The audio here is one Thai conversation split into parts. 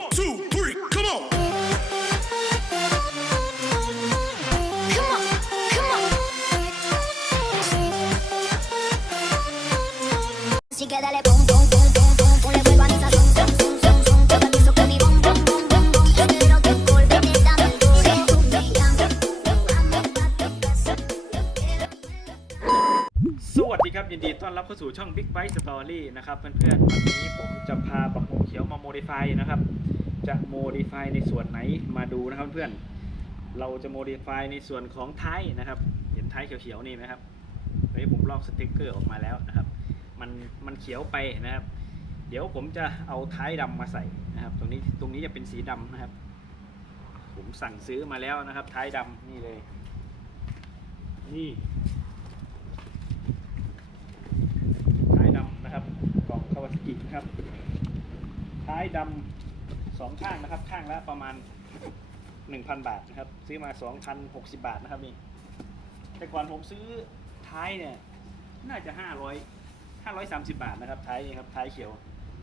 One, two, three, come on. Come on, come on. Así que dale pum pum pum pum pum, ponle fuego a mi sazón, zum zum zum zum, yo permiso que mi bom bom bom bom bom, yo quiero que por ven y dame duro, me llamo, vamos pa' tu casa, yo quiero. สวัสดีครับยินดีต้อนรับเข้าสู่ช่อง Big Bite Story นะครับเพื่อนๆวันนี้ผมจะพาปัก หงเขียวมาโมดิฟายนะครับ จะโมดิฟายในส่วนไหนมาดูนะครับเพื่อนๆเราจะโมดิฟายในส่วนของท้ายนะครับ เห็นท้ายเขียวๆนี่ไหมครับตอนนี้ผมลอกสติกเกอร์ออกมาแล้วนะครับ มันมันเขียวไปนะครับ เดี๋ยวผมจะเอาท้ายดำมาใส่นะครับ ตรงนี้ตรงนี้จะเป็นสีดำนะครับ ผมสั่งซื้อมาแล้วนะครับ ท้ายดำนี่เลย นี่ท้ายดำนะครับกล่องคาวาซากินะครับ ท้ายดำสองข้างนะครับข้างละประมาณ 1,000 บาทนะครับ ซื้อมา 2,060 บาทนะครับนี่แต่ก่อนผมซื้อท้ายเนี่ยน่าจะ 500 530 บาทนะครับท้ายนี่ครับท้ายเขียว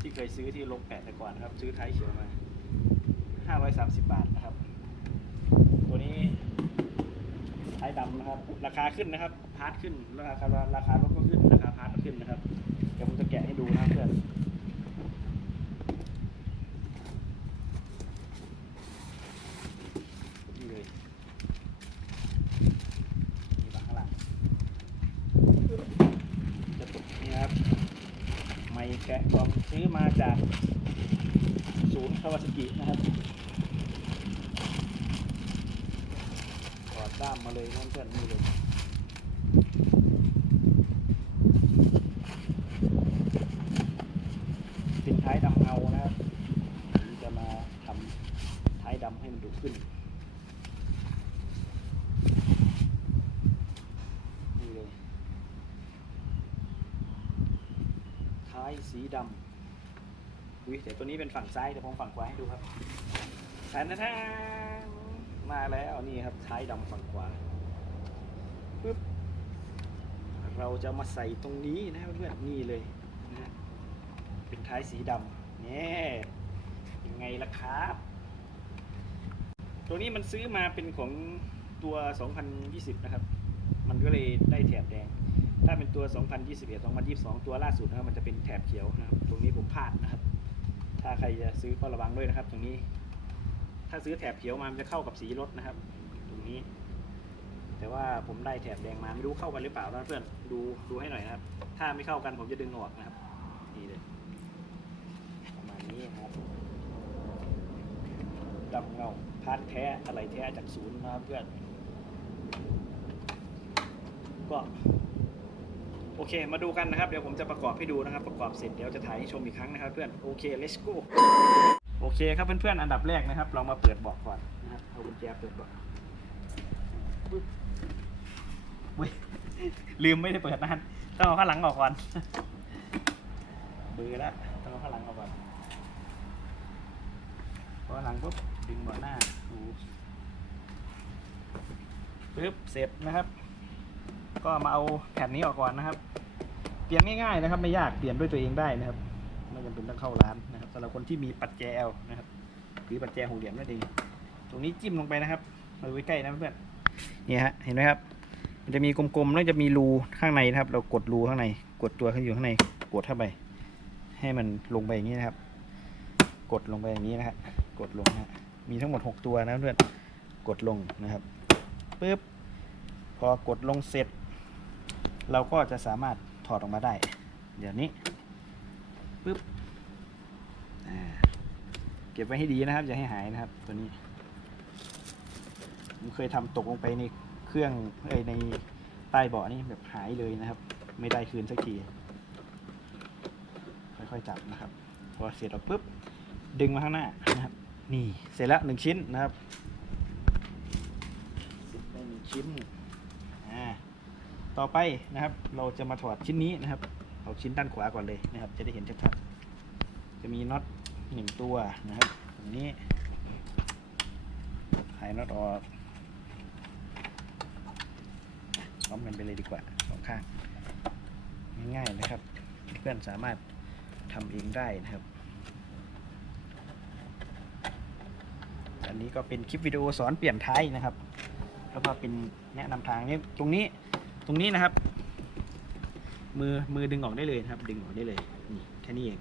ที่เคยซื้อที่ลงแปะแต่ก่อนนะครับ ซื้อท้ายเขียวมา 530 บาทนะครับ ตัวนี้ท้ายดำนะครับ ราคาขึ้นนะครับพาร์ทขึ้นราคาราคารถก็ขึ้นราคาพาร์ทก็ขึ้นนะครับ เดี๋ยวผมจะแกะให้ดูนะครับเพื่อนเลยนี่บางข้างหลังจะตกนี่ครับ ไม่แกะกล่อง ซื้อมาจากศูนย์คาวาซากินะครับถอดด้ามมาเลยนั่นเพื่อนนี่เลยเป็นท้ายดำเงานะครับผมจะมาทำท้ายดำให้มันดูขึ้นนี่เลยท้ายสีดำ อุ้ยแต่ตัวนี้เป็นฝั่งซ้ายเดี๋ยวผมฝั่งขวาให้ดูครับแทนนะท่นมาแล้วนี่ครับท้ายดำฝั่งขวาปึ๊บเราจะมาใส่ตรงนี้นะเพื่อนนี่เลยนะเป็นท้ายสีดำเนี่ยยังไงล่ะครับ ตัวนี้มันซื้อมาเป็นของตัว 2020 นะครับ มันก็เลยได้แถบแดง ถ้าเป็นตัว 2021 2022 ตัวล่าสุดนะครับ มันจะเป็นแถบเขียวนะครับ ตรงนี้ผมพลาดนะครับ ถ้าใครจะซื้อก็ระวังด้วยนะครับ ตรงนี้ ถ้าซื้อแถบเขียวมามันจะเข้ากับสีรถนะครับ ตรงนี้ แต่ว่าผมได้แถบแดงมาไม่รู้เข้ากันหรือเปล่านะเพื่อนดูดูให้หน่อยนะครับ ถ้าไม่เข้ากันผมจะดึงออกนะครับนี่เลยประมาณนี้ครับดำเงาพาร์ทแท้อะไรแท้จากศูนย์นะครับเพื่อนก็ โอเค มาดูกันนะครับ เดี๋ยวผมจะประกอบให้ดูนะครับ ประกอบเสร็จเดี๋ยวจะถ่ายให้ชมอีกครั้งนะครับเพื่อน โอเค let's go โอเคครับเพื่อนๆ อันดับแรกนะครับ เรามาเปิดเบอกก่อนนะครับ เอากุญแจเปิดเบอกปึ๊บอุ๊ยลืมไม่ได้เปิดนะฮะต้องเอาข้างหลังออกก่อนเบือแล้วต้องเอาข้างหลังออกก่อนพอข้างหลังปุ๊บดึงเบาะหน้าปึ๊บเสร็จนะครับ ก็มาเอาแผ่นนี้ออกก่อนนะครับ เปลี่ยนง่ายๆนะครับ ไม่ยากเปลี่ยนด้วยตัวเองได้นะครับไม่จำเป็นต้องเข้าร้านนะครับสำหรับคนที่มีปัจแจลนะครับหรือปัจแจหกเหลี่ยมนั่นเองตรงนี้จิ้มลงไปนะครับมาดูใกล้ๆนะเพื่อนเนี่ยฮะเห็นไหมครับ มันจะมีกลมๆแล้วจะมีรูข้างในนะครับ เรากดรูข้างใน กดตัวข้างอยู่ข้างในกดเข้าไป ให้มันลงไปอย่างนี้นะครับ กดลงไปอย่างนี้นะฮะกดลงนะฮะมีทั้งหมด 6 ตัวนะเพื่อนกดลงนะครับปึ๊บพอกดลงเสร็จ เราก็จะสามารถถอดออกมาได้ เดี๋ยวนี้ปึ๊บเก็บไว้ให้ดีนะครับ อย่าให้หายนะครับ ตัวนี้ผมเคยทำตกลงไปในเครื่องเอ้ยในใต้เบาะนี่แบบหายเลยนะครับ ไม่ได้คืนสักทีค่อยๆจับนะครับพอเสร็จแล้วปุ๊บดึงมาข้างหน้านะครับ นี่เสร็จแล้วหนึ่งชิ้นนะครับเสร็จได้หนึ่งชิ้น ต่อไปนะครับ เราจะมาถอดชิ้นนี้นะครับ เอาชิ้นด้านขวาก่อนเลยนะครับ จะได้เห็นชัดๆจะมีน็อตหนึ่งตัวนะครับตรงนี้หายน็อตออกพร้อมกันไปเลยดีกว่าสองข้างง่ายๆนะครับ เพื่อนสามารถทำเองได้นะครับ อันนี้ก็เป็นคลิปวิดีโอสอนเปลี่ยนท้ายนะครับ แล้วก็เป็นแนะนำทางนี่ตรงนี้ รงนี้นะครับ มือมือดึงออกได้เลยครับ ดึงออกได้เลยนี่แค่นี้เอง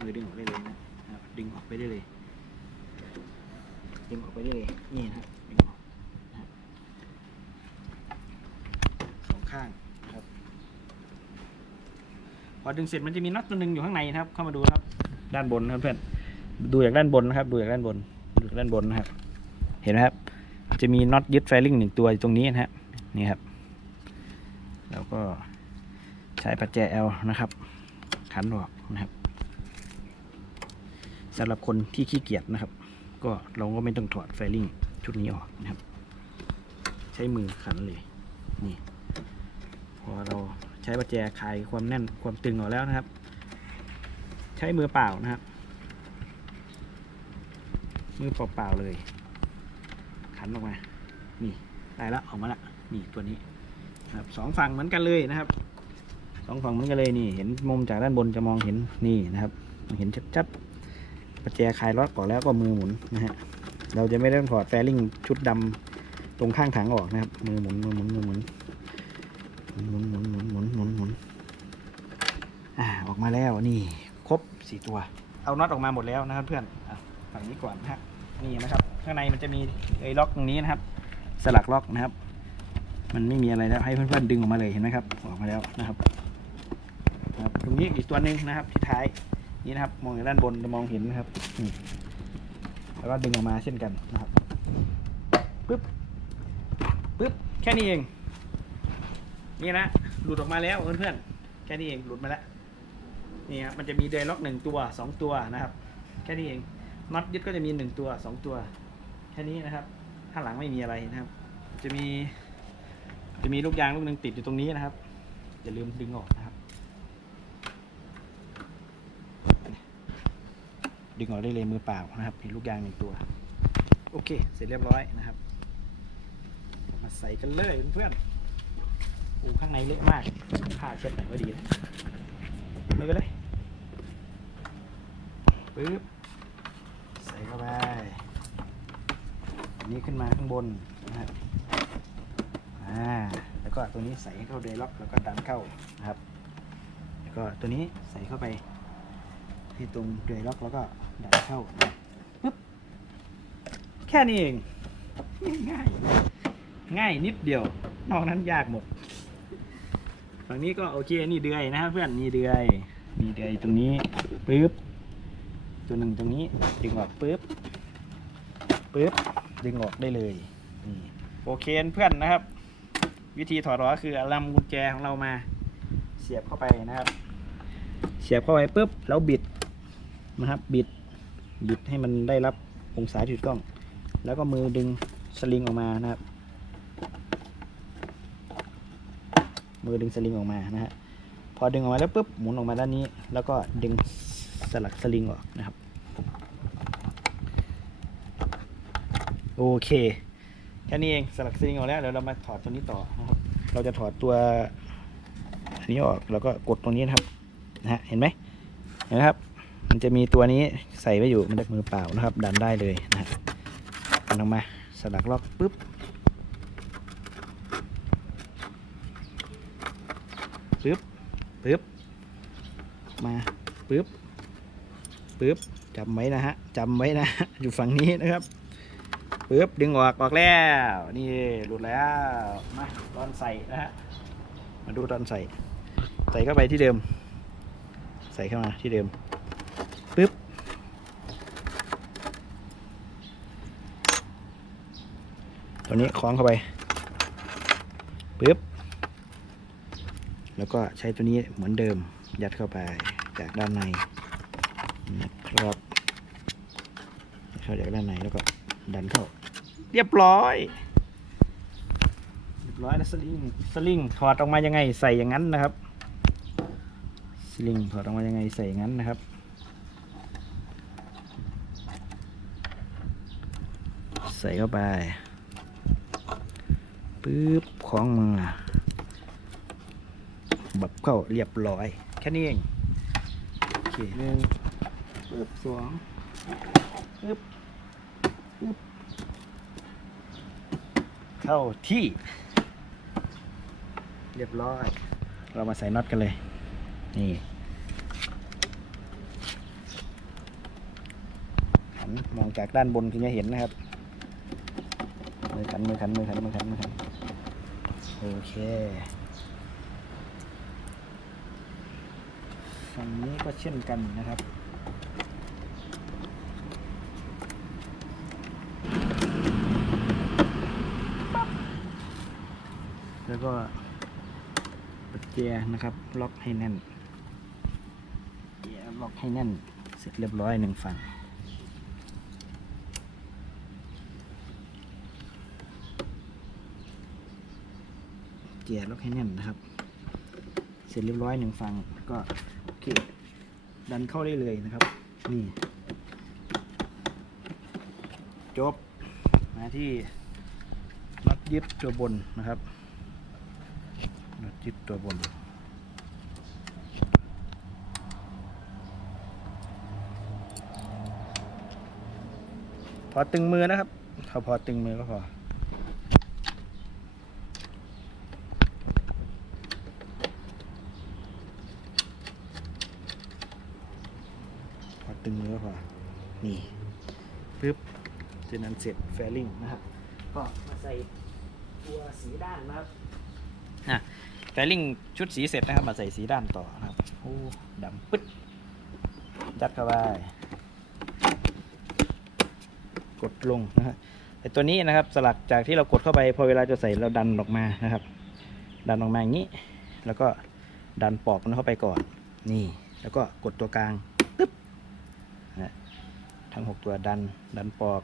มือดึงออกได้เลยนะครับดึงออกไปได้เลย ดึงออกไปได้เลยนี่นะครับดึงออกสองข้างครับ พอดึงเสร็จมันจะมีน็อตตัวหนึ่งอยู่ข้างในนะครับ เข้ามาดูครับ ด้านบนนะครับเพื่อนดูจากด้านบนนะครับ ดูจากด้านบนดูจากด้านบนนะครับ เห็นไหมครับ จะมีน็อตยึดไฟลิงหนึ่งตัวตรงนี้นะครับนี่ครับ ก็ใช้ปัจแจ L นะครับ ขันออกนะครับสำหรับคนที่ขี้เกียจนะครับ ก็เราก็ไม่ต้องถอดไฟลิงชุดนี้ออกนะครับ ใช้มือขันเลยนี่พอเราใช้ประแจคลายความแน่นความตึงออกแล้วนะครับ ใช้มือเปล่านะครับมือเปล่าๆเลย ขันออกมา นี่ได้และออกมาละนี่ตัวนี้ ครับสองฝั่งเหมือนกันเลยนะครับสองฝั่งเหมือนกันเลยนี่ เห็นมุมจากด้านบนจะมองเห็นนี่นะครับเห็นชัดๆประแจคลายล็อตก่อนแล้วก็มือหมุนนะฮะเราจะไม่ต้ถอดแฟริ่งชุดดำตรงข้างถังออกนะครับมือหมุนมือหมุนมือหมุนหมุนหมุนหมุนหมุนหมุนหมุนอ่าออกมาแล้วนี่ ครบสี่ตัว เอาน็อตออกมาหมดแล้วนะครับเพื่อนฝั่งนี้ก่อนนะฮะนี่นะครับ ข้างในมันจะมีไอ้ล็อกตรงนี้นะครับ สลักล็อกนะครับ มันไม่มีอะไรแล้วให้เพื่อนๆดึงออกมาเลยเห็นไหมครับออกมาแล้วนะครับครับตรงนี้อีกตัวหนึ่งนะครับที่ท้ายนี่นะครับ มองจากด้านบนจะมองเห็นนะครับแล้วก็ดึงออกมาเช่นกันนะครับปึ๊บปึ๊บแค่นี้เอง นี่นะหลุดออกมาแล้วเพื่อนๆแค่นี้เองหลุดมาแล้วนี่ครับมันจะมีเดยล็อกหนึ่งตัวสองตัวนะครับ แค่นี้เองน็อตยึดก็จะมีหนึ่งตัวสองตัว แค่นี้นะครับ ข้างหลังไม่มีอะไรนะครับ จะมี จะมีลูกยางลูกหนึ่งติดอยู่ตรงนี้นะครับ อย่าลืมดึงออกนะครับ ดึงออกได้เลยมือเปล่านะครับมีลูกยางหนึ่งตัว โอเค เสร็จเรียบร้อยนะครับ มาใส่กันเลยเพื่อนๆอูข้างในเละมากผ้าเช็ดหน่อยก็ดีนะเลยไปเลยปึ๊บใส่เข้าไปอันนี้ขึ้นมาข้างบน อ่าแล้วก็ตัวนี้ใส่เข้าเดล็อกแล้วก็ดันเข้านะครับ แล้วก็ตัวนี้ใส่เข้าไปที่ตรงเดล็อกแล้วก็ดันเข้าปึ๊บแค่นี้เองง่ายง่ายนิดเดียวนอกนั้นยากหมดฝั่งนี้ก็โอเคนี่เดือยนะครับเพื่อนนี่เดือยนี่เดือยตรงนี้ปึ๊บตัวหนึ่งตรงนี้ดึงออกปึ๊บปึ๊บดึงออกได้เลยนี่โอเคเพื่อนนะครับ วิธีถอดล้อคือเอาลำกุญแจของเรามา เสียบเข้าไปนะครับ เสียบเข้าไปปุ๊บแล้วบิดนะครับบิดบิดให้มันได้รับองศาที่ถูกต้อง แล้วก็มือดึงสลิงออกมานะครับ มือดึงสลิงออกมานะฮะพอดึงออกมาแล้วปุ๊บหมุนออกมาด้านนี้ แล้วก็ดึงสลักสลิงออกนะครับ โอเค แค่นี้เองสลักสลิงออกแล้วเดี๋ยวเรามาถอดตัวนี้ต่อนะครับ เราจะถอดตัวอันนี้ออกแล้วก็กดตรงนี้นะครับนะฮะเห็นไหมเห็นไหมครับ มันจะมีตัวนี้ใส่ไว้อยู่มันจะมือเปล่านะครับ ดันได้เลยนะฮะดันออกมาสลักล็อกปุ๊บปึ๊บปึ๊บมาปึ๊บปึ๊บจำไว้นะฮะจำไว้นะอยู่ฝั่งนี้นะครับ ปึ๊บดึงออกออกแล้ว นี่หลุดแล้ว มาตอนใส่นะฮะมาดูตอนใส่ ใส่เข้าไปที่เดิม ใส่เข้ามาที่เดิมปึ๊บตัวนี้คล้องเข้าไปปึ๊บแล้วก็ใช้ตัวนี้เหมือนเดิมยัดเข้าไปจากด้านในนะครับเข้าจากด้านในแล้วก็ดันเข้า เรียบร้อย เรียบร้อยแล้วสลิง สลิงถอดออกมายังไงใส่อย่างนั้นนะครับ สลิงถอดออกมายังไงใส่อย่างนั้นนะครับใส่เข้าไปปึ๊บคล้องมือแบบเข้าเรียบร้อย แค่นี้เองโอเคหนึ่งปึ๊บสองปึ๊บ ปึ๊บ เข้าที่ เรียบร้อย เรามาใส่น็อตกันเลย นี่หันมองจากด้านบนคือจะเห็นนะครับมือขันมือขันมือขันมือขันมือขันโอเคฝั่งนี้ก็เช่นกันนะครับ แล้วก็ปัดเจียนะครับ ล็อกให้แน่นเจียล็อกให้แน่น เสร็จเรียบร้อยหนึ่งฝั่งเจียล็อกให้แน่นนะครับ เสร็จเรียบร้อยหนึ่งฝั่งก็โอเคดันเข้าได้เลยนะครับ นี่จบมาที่น็อตยึดตัวบนนะครับ ตัวบน พอตึงมือนะครับถ้าพอตึงมือก็พอพอตึงมือก็พอนี่ปึ๊บจากนั้นเสร็จแฟลิงนะครับ ก็มาใส่ตัวสีด้านนะครับอะ แฟลิงชุดสีเสร็จนะครับ มาใส่สีด้านต่อนะครับโอ้ดำปึ๊ดยัดเข้าไปกดลงนะฮะไอตัวนี้นะครับสลักจากที่เรากดเข้าไปพอเวลาจะใส่เราดันออกมานะครับ ดันออกมาอย่างนี้ แล้วก็ดันปอกมันเข้าไปก่อน นี่ แล้วก็กดตัวกลางตึ๊บนะทั้งหกตัวดันดันปอก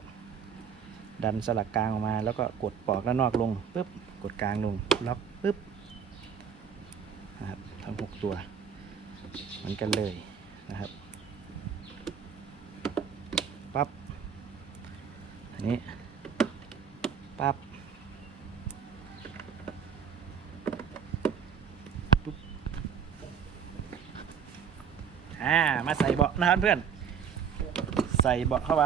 ดันสลักกลางออกมา แล้วก็กดปอกด้านนอกลงปุ๊บกดกลางลงล็อกปุ๊บ นะครับทั้งหกตัว เหมือนกันเลยนะครับปั๊บอันนี้ปั๊บปุ๊บอ่ามาใส่เบาะนะครับเพื่อน ใส่เบาะเข้าไป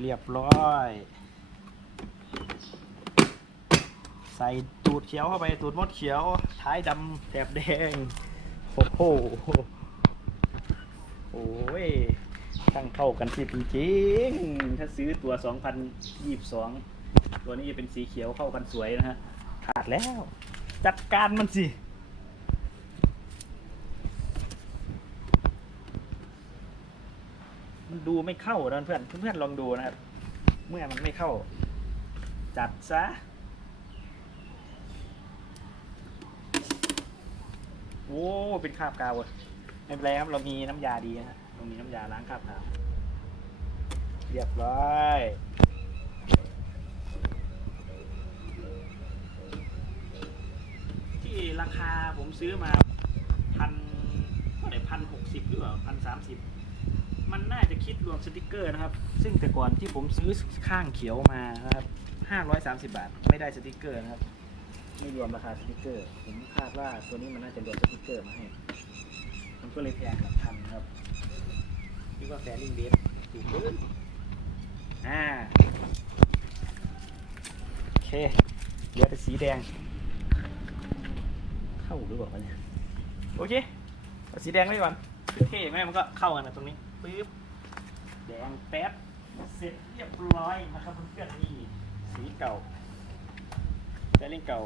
เรียบร้อย ใส่ตูดเขียวเข้าไปตูดมดเขียว ท้ายดำแถบแดง โอ้โหโอ้ยช่างเข้ากันสิจริงๆถ้าซื้อตัว 2022 ตัวนี้จะเป็นสีเขียวเข้ากันสวยนะฮะ ขาดแล้ว จัดการมันสิมันดูไม่เข้านะเพื่อนเพื่อนลองดูนะครับ เมื่อมันไม่เข้า จัดซะ โอ้เป็นคราบกาวเว้ยไม่เป็นไรครับเรามีน้ำยาดีนะฮะเรามีน้ำยาล้างคราบกาวเรียบร้อยที่ราคาผมซื้อมาพันเท่าไหร่พันหกสิบหรือเปล่าพันสามสิบมันน่าจะคิดรวมสติกเกอร์นะครับ ซึ่งแต่ก่อนที่ผมซื้อข้างเขียวมานะครับห้าร้อยสามสิบาท ไม่ได้สติกเกอร์นะครับ ไม่รวมราคาสติกเกอร์ ผมคาดว่าตัวนี้มันน่าจะรวมสติกเกอร์มาให้ มันก็เลยแพงหลักพันครับคิดว่าแฟริ่งเบสถูกเกินอ่าโอเคเหลือแต่สีแดง เข้าหรือเปล่าวะเนี่ยโอเคเอาสีแดงไว้ก่อนเท่ๆไหมมันก็เข้ากันนะตรงนี้ปึ๊บแดงแป๊บเสร็จเรียบร้อยนะครับเพื่อนๆนี่สีเก่า แฟริ่งเก่า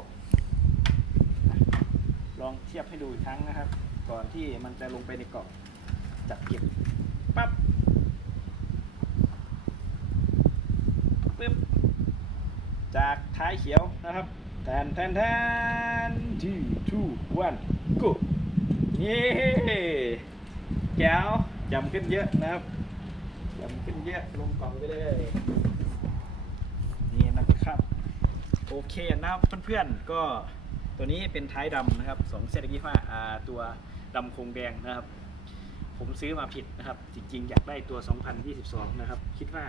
ลองเทียบให้ดูอีกครั้งนะครับ ก่อนที่มันจะลงไปในกล่องจับเก็บปั๊บปึ๊บจากท้ายเขียวนะครับแทนแทนแทนที่ทูวันกูเย้แก้วจำขึ้นเยอะนะครับจำขึ้นเยอะลงกล่องไปเลย นี่นะครับ โอเคนะครับเพื่อนๆก็ตัวนี้เป็นท้ายดำนะครับสองเซตยี่ห้าอ่าตัวดำโครงแดงนะครับ ผมซื้อมาผิดนะครับ จริงๆ อยากได้ตัว 2022 นะครับ คิดว่า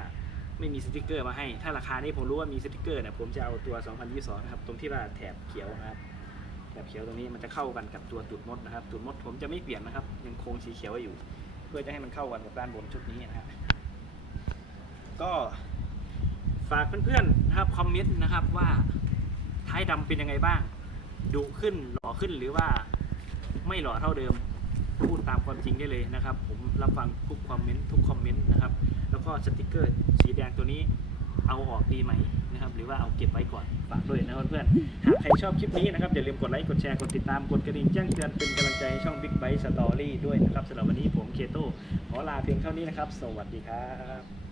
ไม่มีสติกเกอร์มาให้ ถ้าราคานี้ผมรู้ว่ามีสติกเกอร์เนี่ยผมจะเอาตัว 2022 นะครับ ตรงที่ว่าแถบเขียวนะครับแถบเขียวตรงนี้มันจะเข้ากันกับตัวตูดมดนะครับตูดมดผมจะไม่เปลี่ยนนะครับยังคงสีเขียวอยู่ เพื่อจะให้มันเข้ากันกับด้านบนชุดนี้นะฮะก็ากเพื่อนๆนะครับคอมเมนต์นะครับว่าท้ายดำเป็นยังไงบ้างดุขึ้นหล่อขึ้นหรือว่าไม่หล่อเท่าเดิมพูดตามความจริงได้เลยนะครับ ผมรับฟังทุกคอมเมนต์ทุกคอมเมนต์นะครับ แล้วก็สติกเกอร์สีแดงตัวนี้เอาออกดีไหมนะครับ หรือว่าเอาเก็บไว้ก่อนฝากด้วยนะเพื่อนๆหากใครชอบคลิปนี้นะครับอย่าลืมกดไลค์กดแชร์กดติดตามกดกระดิ่งแจ้งเตือนเป็นกำลังใจให้ช่อง Big Bite Story ด้วยนะครับสำหรับวันนี้ผมเคโตขอลาเพียงเท่านี้นะครับ สวัสดีครับ